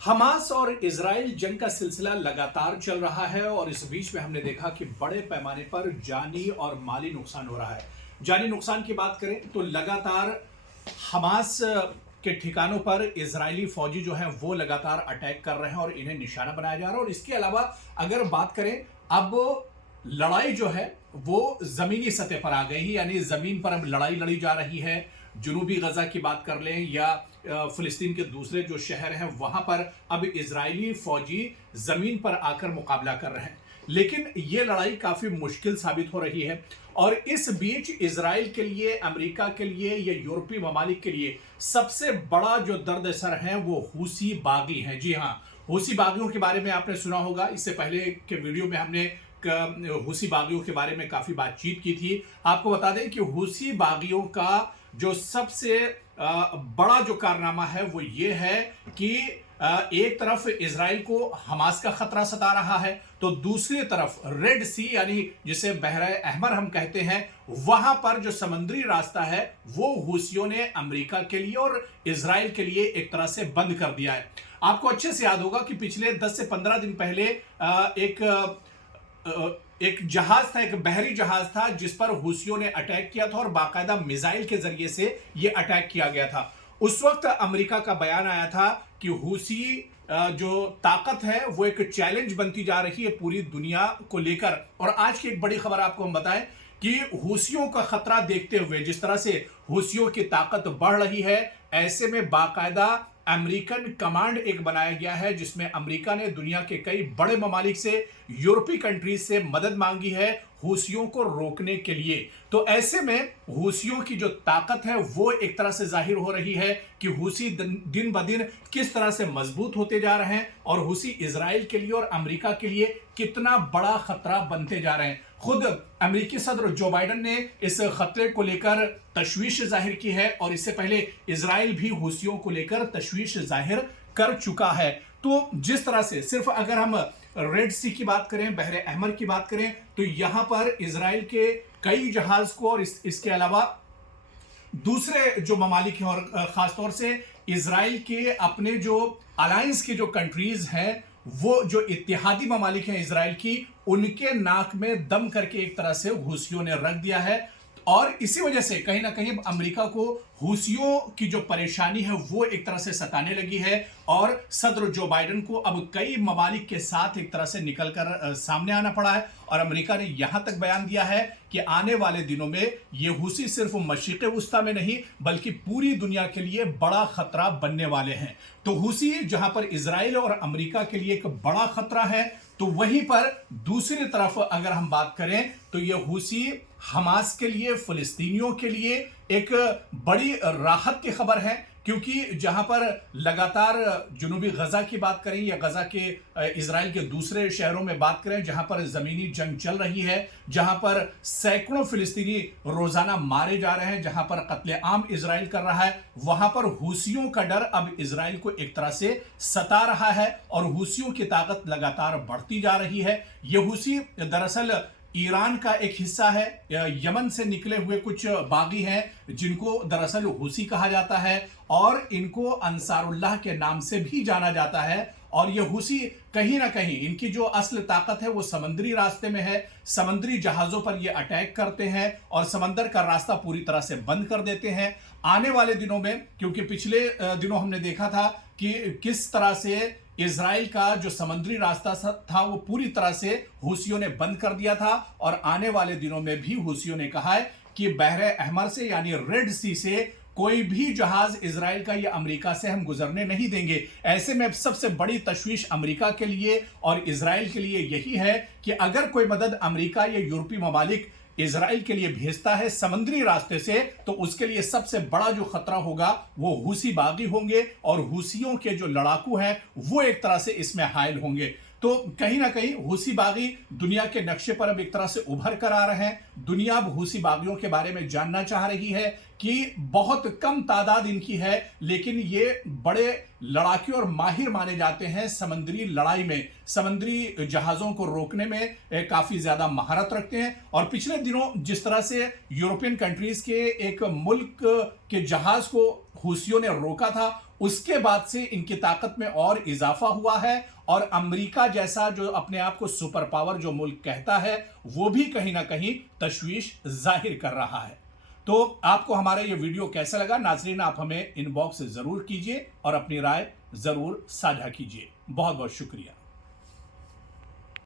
Hamas और Israel जंग का सिलसिला लगातार चल रहा है और इस बीच में हमने देखा कि बड़े पैमाने पर जानी और माली नुकसान हो रहा है। जानी नुकसान की बात करें तो लगातार हमास के ठिकानों पर इजरायली फौजी जो हैं वो लगातार अटैक कर रहे हैं और इन्हें निशाना बनाया जा रहा है। और इसके अलावा अगर बात करें, अब लड़ाई जो है वो जमीनी सतह पर आ गई है, यानी जमीन पर अब लड़ाई लड़ी जा रही है। जनूबी गजा की बात कर लें या फिलिस्तीन के दूसरे जो शहर हैं वहां पर अब इजरायली फौजी जमीन पर आकर मुकाबला कर रहे हैं, लेकिन ये लड़ाई काफी मुश्किल साबित हो रही है। और इस बीच इजराइल के लिए, अमेरिका के लिए या यूरोपीय ममालिक के लिए सबसे बड़ा जो दर्द असर है वो हूसी बागी हैं। जी हाँ, हूसी बागियों के बारे में आपने सुना होगा। इससे पहले के वीडियो में हमने हूसी बागियों के बारे में काफी बातचीत की थी। आपको बता दें कि हूसी बागियों का जो सबसे बड़ा जो कारनामा है वो ये है कि एक तरफ इजराइल को हमास का खतरा सता रहा है, तो दूसरी तरफ रेड सी यानी जिसे बहरे अहमर हम कहते हैं, वहां पर जो समुद्री रास्ता है वो हूसियों ने अमेरिका के लिए और इजराइल के लिए एक तरह से बंद कर दिया है। आपको अच्छे से याद होगा कि पिछले 10 से 15 दिन पहले एक जहाज था, एक बहरी जहाज था जिस पर हूसियों ने अटैक किया था और बाकायदा मिसाइल के जरिए से यह अटैक किया गया था। उस वक्त अमेरिका का बयान आया था कि हूसी जो ताकत है वो एक चैलेंज बनती जा रही है पूरी दुनिया को लेकर। और आज की एक बड़ी खबर आपको हम बताएं कि हूसियों का खतरा देखते हुए जिस तरह से हूसियों की ताकत बढ़ रही है, ऐसे में बाकायदा अमेरिकन कमांड एक बनाया गया है जिसमें अमेरिका ने दुनिया के कई बड़े ममालिक से, यूरोपीय कंट्रीज से मदद मांगी है हूसियों को रोकने के लिए। तो ऐसे में हूसियों की जो ताकत है वो एक तरह से जाहिर हो रही है कि हूसी दिन ब दिन किस तरह से मजबूत होते जा रहे हैं और हूसी इजराइल के लिए और अमेरिका के लिए कितना बड़ा खतरा बनते जा रहे हैं। खुद अमेरिकी सदर जो बाइडेन ने इस खतरे को लेकर तशवीश जाहिर की है और इससे पहले इजराइल भी हूसियों को लेकर तशवीश जाहिर कर चुका है। तो जिस तरह से सिर्फ अगर हम रेड सी की बात करें, बहरे अहमर की बात करें, तो यहां पर इजराइल के कई जहाज को और इसके अलावा दूसरे जो ममालिक हैं और खासतौर से इजराइल के अपने जो अलायंस की जो कंट्रीज हैं, वो जो इत्तेहादी ममालिक हैं इजराइल की, उनके नाक में दम करके एक तरह से हूसियों ने रख दिया है। और इसी वजह से कहीं ना कहीं अमेरिका को हूसियों की जो परेशानी है वो एक तरह से सताने लगी है और सदर जो बाइडेन को अब कई ममालिक के साथ एक तरह से निकलकर सामने आना पड़ा है। और अमेरिका ने यहां तक बयान दिया है कि आने वाले दिनों में ये हूसी सिर्फ मशरिक़ वुस्ता में नहीं बल्कि पूरी दुनिया के लिए बड़ा खतरा बनने वाले हैं। तो हूसी जहां पर इजराइल और अमेरिका के लिए एक बड़ा खतरा है, तो वहीं पर दूसरी तरफ अगर हम बात करें तो ये हूसी हमास के लिए, फिलिस्तीनियों के लिए एक बड़ी राहत की खबर है, क्योंकि जहां पर लगातार जनूबी गजा की बात करें या गजा के इजराइल के दूसरे शहरों में बात करें जहां पर जमीनी जंग चल रही है, जहां पर सैकड़ों फिलिस्तीनी रोजाना मारे जा रहे हैं, जहां पर कत्लेआम इजराइल कर रहा है, वहां पर हूसियों का डर अब इजराइल को एक तरह से सता रहा है और हूसियों की ताकत लगातार बढ़ती जा रही है। ये हूसी दरअसल ईरान का एक हिस्सा है, यमन से निकले हुए कुछ बागी हैं जिनको दरअसल हूसी कहा जाता है और इनको अंसारुल्लाह के नाम से भी जाना जाता है। और ये हूसी कहीं ना कहीं इनकी जो असल ताकत है वो समुद्री रास्ते में है। समुद्री जहाजों पर ये अटैक करते हैं और समंदर का रास्ता पूरी तरह से बंद कर देते हैं। आने वाले दिनों में, क्योंकि पिछले दिनों हमने देखा था कि किस तरह से इजराइल का जो समुद्री रास्ता था वो पूरी तरह से हूसियों ने बंद कर दिया था, और आने वाले दिनों में भी हूसियों ने कहा है कि बहरे अहमर से यानी रेड सी से कोई भी जहाज इजराइल का या अमेरिका से हम गुजरने नहीं देंगे। ऐसे में सबसे बड़ी तशवीश अमेरिका के लिए और इजराइल के लिए यही है कि अगर कोई मदद अमेरिका या यूरोपीय ममालिक इजराइल के लिए भेजता है समुद्री रास्ते से, तो उसके लिए सबसे बड़ा जो खतरा होगा वो हूसी बागी होंगे और हूसियों के जो लड़ाकू हैं वो एक तरह से इसमें हायल होंगे। तो कहीं ना कहीं हूसी बागी दुनिया के नक्शे पर अब एक तरह से उभर कर आ रहे हैं। दुनिया अब हूसी बागियों के बारे में जानना चाह रही है कि बहुत कम तादाद इनकी है, लेकिन ये बड़े लड़ाके और माहिर माने जाते हैं समुद्री लड़ाई में, समुद्री जहाजों को रोकने में काफी ज्यादा महारत रखते हैं। और पिछले दिनों जिस तरह से यूरोपियन कंट्रीज के एक मुल्क کہ جہاز کو حوثیوں نے روکا تھا اس کے بعد سے ان کی طاقت میں اور اضافہ ہوا ہے، اور امریکہ جیسا جو اپنے آپ کو سپر پاور جو ملک کہتا ہے وہ بھی کہیں نہ کہیں تشویش ظاہر کر رہا ہے۔ تو آپ کو ہمارا یہ ویڈیو کیسا لگا ناظرین، آپ ہمیں ان باکس ضرور کیجئے اور اپنی رائے ضرور ساجھا کیجئے۔ بہت بہت شکریہ۔